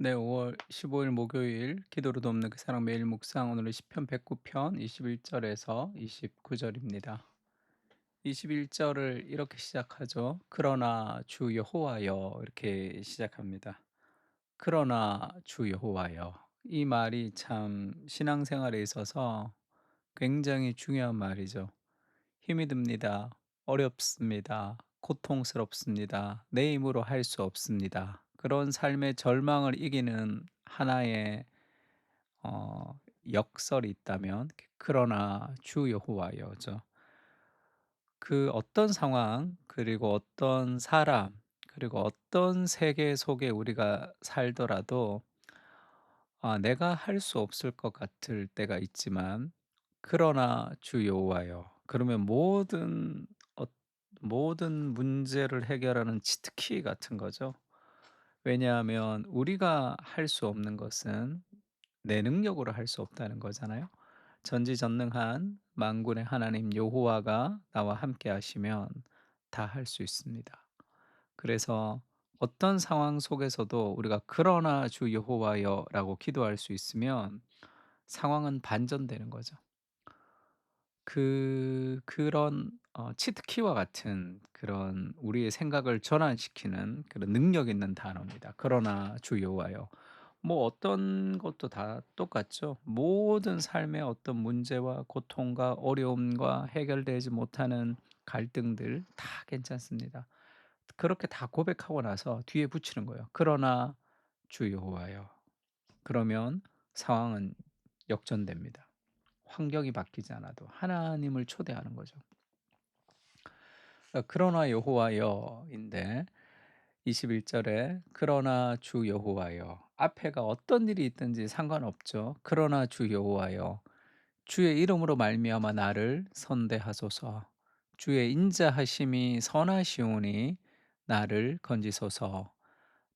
네, 5월 15일 목요일 기도로 돕는 그 사랑 매일 묵상 오늘은 시편 109편 21절에서 29절입니다. 21절을 이렇게 시작하죠. 그러나 주 여호와여 이렇게 시작합니다. 그러나 주 여호와여. 이 말이 참 신앙생활에 있어서 굉장히 중요한 말이죠. 힘이 듭니다. 어렵습니다. 고통스럽습니다. 내 힘으로 할 수 없습니다. 그런 삶의 절망을 이기는 하나의 어 역설이 있다면 그러나 주 여호와여죠. 그 어떤 상황 그리고 어떤 사람 그리고 어떤 세계 속에 우리가 살더라도 내가 할 수 없을 것 같을 때가 있지만 그러나 주 여호와여 그러면 어 모든 문제를 해결하는 치트키 같은 거죠. 왜냐하면 우리가 할 수 없는 것은 내 능력으로 할 수 없다는 거잖아요. 전지전능한 만군의 하나님 여호와가 나와 함께 하시면 다 할 수 있습니다. 그래서 어떤 상황 속에서도 우리가 "그러나 주 여호와여"라고 기도할 수 있으면 상황은 반전되는 거죠. 그런 치트키와 같은 그런 우리의 생각을 전환시키는 그런 능력 있는 단어입니다. "그러나 주 여호와여." 뭐 어떤 것도 다 똑같죠. 모든 삶의 어떤 문제와 고통과 어려움과 해결되지 못하는 갈등들 다 괜찮습니다. 그렇게 다 고백하고 나서 뒤에 붙이는 거예요. "그러나 주 여호와여." 그러면 상황은 역전됩니다. 환경이 바뀌지 않아도 하나님을 초대하는 거죠. 그러나 여호와여인데 21 절에 그러나 주 여호와여 앞에가 어떤 일이 있든지 상관없죠. 그러나 주 여호와여 주의 이름으로 말미암아 나를 선대하소서. 주의 인자하심이 선하시오니 나를 건지소서.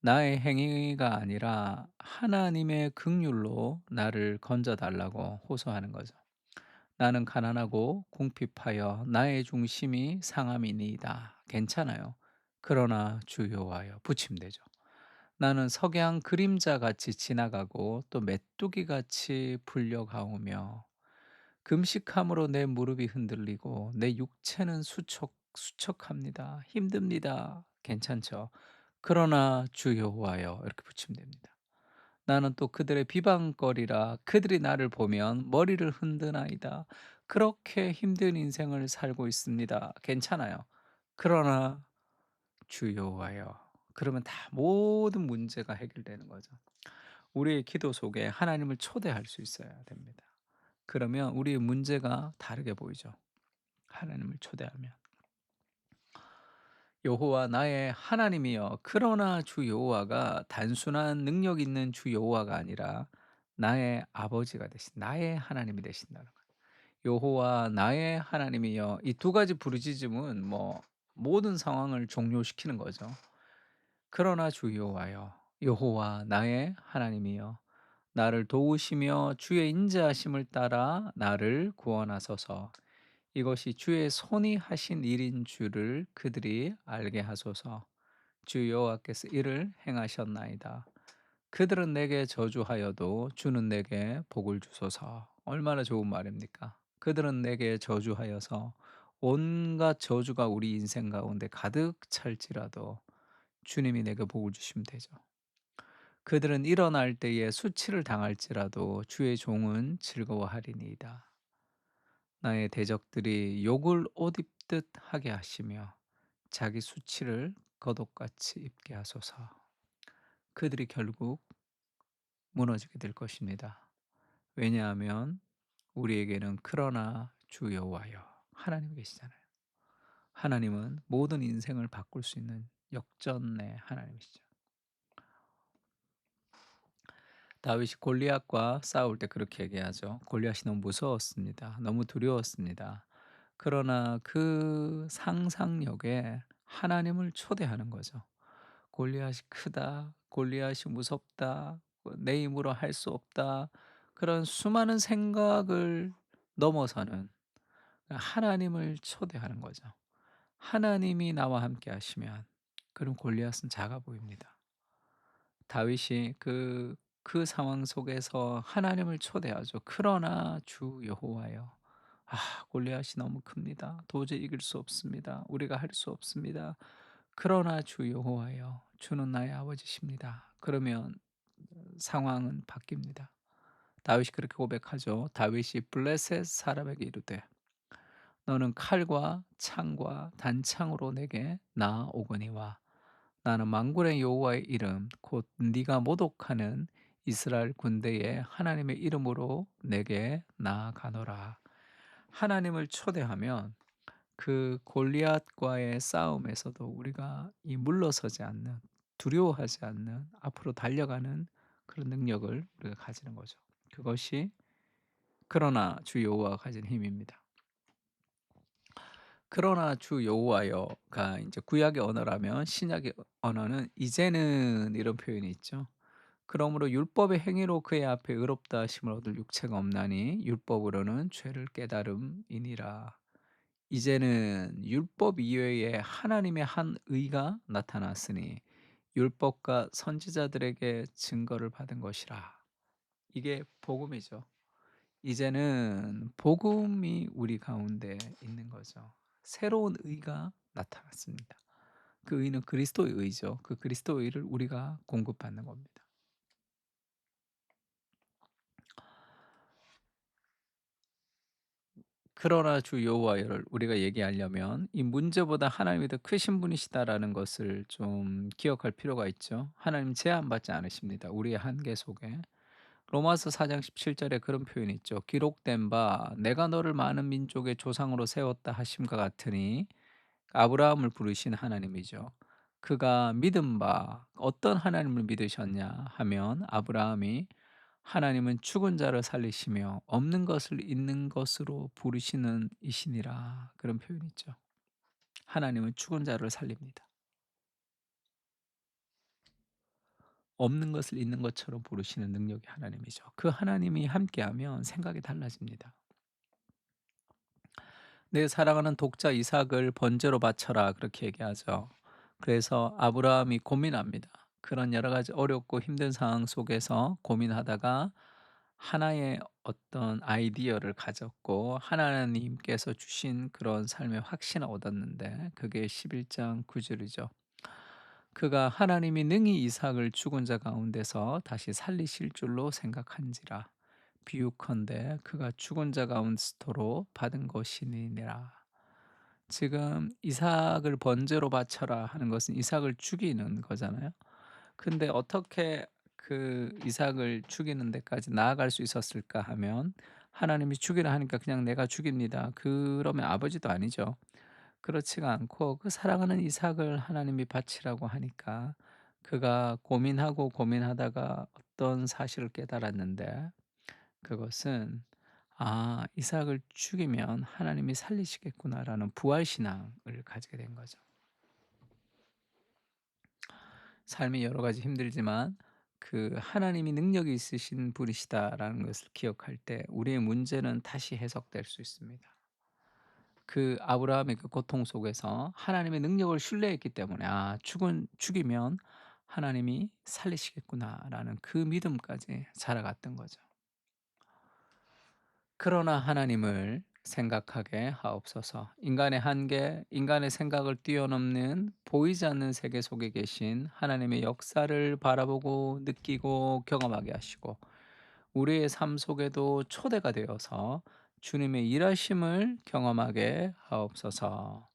나의 행위가 아니라 하나님의 긍휼로 나를 건져 달라고 호소하는 거죠. 나는 가난하고 궁핍하여 나의 중심이 상함이니이다. 괜찮아요. 그러나 주 여호와여 부침되죠. 나는 석양 그림자 같이 지나가고 또 메뚜기 같이 불려가오며 금식함으로 내 무릎이 흔들리고 내 육체는 수척합니다. 힘듭니다. 괜찮죠? 그러나 주 여호와여 이렇게 붙임됩니다. 나는 또 그들의 비방거리라 그들이 나를 보면 머리를 흔드나이다. 그렇게 힘든 인생을 살고 있습니다. 괜찮아요. 그러나 주 여호와여. 그러면 다 모든 문제가 해결되는 거죠. 우리의 기도 속에 하나님을 초대할 수 있어야 됩니다. 그러면 우리의 문제가 다르게 보이죠. 하나님을 초대하면. 여호와 나의 하나님이여. 그러나 주 여호와가 단순한 능력 있는 주 여호와가 아니라 나의 아버지가 되신 나의 하나님이 되신다는 거예요. 여호와 나의 하나님이여. 이 두 가지 부르짖음은 뭐 모든 상황을 종료시키는 거죠. 그러나 주 여호와여. 여호와 나의 하나님이여. 나를 도우시며 주의 인자하심을 따라 나를 구원하소서. 이것이 주의 손이 하신 일인 줄을 그들이 알게 하소서. 주 여호와께서 이를 행하셨나이다. 그들은 내게 저주하여도 주는 내게 복을 주소서. 얼마나 좋은 말입니까? 그들은 내게 저주하여서 온갖 저주가 우리 인생 가운데 가득 찰지라도 주님이 내게 복을 주시면 되죠. 그들은 일어날 때에 수치를 당할지라도 주의 종은 즐거워하리니이다. 나의 대적들이 욕을 옷 입듯 하게 하시며 자기 수치를 겉옷같이 입게 하소서. 그들이 결국 무너지게 될 것입니다. 왜냐하면 우리에게는 그러나 주 여호와여 하나님이 계시잖아요. 하나님은 모든 인생을 바꿀 수 있는 역전의 하나님이시죠. 다윗이 골리앗과 싸울 때 그렇게 얘기하죠. 골리앗이 너무 무서웠습니다. 너무 두려웠습니다. 그러나 그 상상력에 하나님을 초대하는 거죠. 골리앗이 크다. 골리앗이 무섭다. 내 힘으로 할 수 없다. 그런 수많은 생각을 넘어서는 하나님을 초대하는 거죠. 하나님이 나와 함께 하시면 그럼 골리앗은 작아 보입니다. 다윗이 그 상황 속에서 하나님을 초대하죠. "그러나 주 여호와여." 골리앗이 너무 큽니다. 도저히 이길 수 없습니다. 우리가 할 수 없습니다. 그러나 주 여호와여, 주는 나의 아버지십니다. 그러면 상황은 바뀝니다. 다윗이 그렇게 고백하죠. 다윗이 블레셋 사람에게 이르되 너는 칼과 창과 단창으로 내게 나아오거니와 나는 만군의 여호와의 이름 곧 네가 모독하는 이스라엘 군대의 하나님의 이름으로 내게 나아가노라. 하나님을 초대하면 그 골리앗과의 싸움에서도 우리가 이 물러서지 않는, 두려워하지 않는, 앞으로 달려가는 그런 능력을 우리가 가지는 거죠. 그것이 그러나 주 여호와가 가진 힘입니다. 그러나 주 여호와여가 이제 구약의 언어라면, 신약의 언어는 이제는 이런 표현이 있죠. 그러므로 율법의 행위로 그의 앞에 의롭다 하심을 얻을 육체가 없나니 율법으로는 죄를 깨달음이니라. 이제는 율법 이외에 하나님의 한 의가 나타났으니 율법과 선지자들에게 증거를 받은 것이라. 이게 복음이죠. 이제는 복음이 우리 가운데 있는 거죠. 새로운 의가 나타났습니다. 그 의는 그리스도의 의죠. 그 그리스도의 의를 우리가 공급받는 겁니다. 그러나 주 여호와를 우리가 얘기하려면 이 문제보다 하나님이 더 크신 분이시다라는 것을 좀 기억할 필요가 있죠. 하나님 제한받지 않으십니다. 우리의 한계 속에. 로마서 4장 17절에 그런 표현이 있죠. 기록된 바 내가 너를 많은 민족의 조상으로 세웠다 하심과 같으니 아브라함을 부르신 하나님이죠. 그가 믿은 바 어떤 하나님을 믿으셨냐 하면 아브라함이 하나님은 죽은 자를 살리시며 없는 것을 있는 것으로 부르시는 이시니라, 그런 표현이 있죠. 하나님은 죽은 자를 살립니다. 없는 것을 있는 것처럼 부르시는 능력이 하나님이죠. 그 하나님이 함께하면 생각이 달라집니다. 내 사랑하는 독자 이삭을 번제로 바쳐라, 그렇게 얘기하죠. 그래서 아브라함이 고민합니다. 그런 여러 가지 어렵고 힘든 상황 속에서 고민하다가 하나의 어떤 아이디어를 가졌고 하나님께서 주신 그런 삶의 확신을 얻었는데, 그게 11장 9절이죠. 그가 하나님이 능히 이삭을 죽은 자 가운데서 다시 살리실 줄로 생각한지라. 비유컨대 그가 죽은 자 가운데서로 받은 것이니라. 지금 이삭을 번제로 바쳐라 하는 것은 이삭을 죽이는 거잖아요. 근데 어떻게 그 이삭을 죽이는 데까지 나아갈 수 있었을까 하면, 하나님이 죽이라 하니까 그냥 내가 죽입니다, 그러면 아버지도 아니죠. 그렇지가 않고 그 사랑하는 이삭을 하나님이 바치라고 하니까 그가 고민하고 고민하다가 어떤 사실을 깨달았는데, 그것은 '아, 이삭을 죽이면 하나님이 살리시겠구나.'라는 부활 신앙을 가지게 된 거죠. 삶이 여러 가지 힘들지만 그 '하나님이 능력이 있으신 분이시다.'라는 것을 기억할 때 우리의 문제는 다시 해석될 수 있습니다. 그 아브라함의 그 고통 속에서 하나님의 능력을 신뢰했기 때문에 '아, 죽이면 하나님이 살리시겠구나.'라는 그 믿음까지 자라갔던 거죠. 그러나 하나님을 생각하게 하옵소서. 인간의 한계, 인간의 생각을 뛰어넘는 보이지 않는 세계 속에 계신 하나님의 역사를 바라보고 느끼고 경험하게 하시고 우리의 삶 속에도 초대가 되어서 주님의 일하심을 경험하게 하옵소서.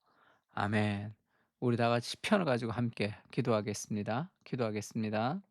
아멘. 우리 다 같이 시편을 가지고 함께 기도하겠습니다. 기도하겠습니다.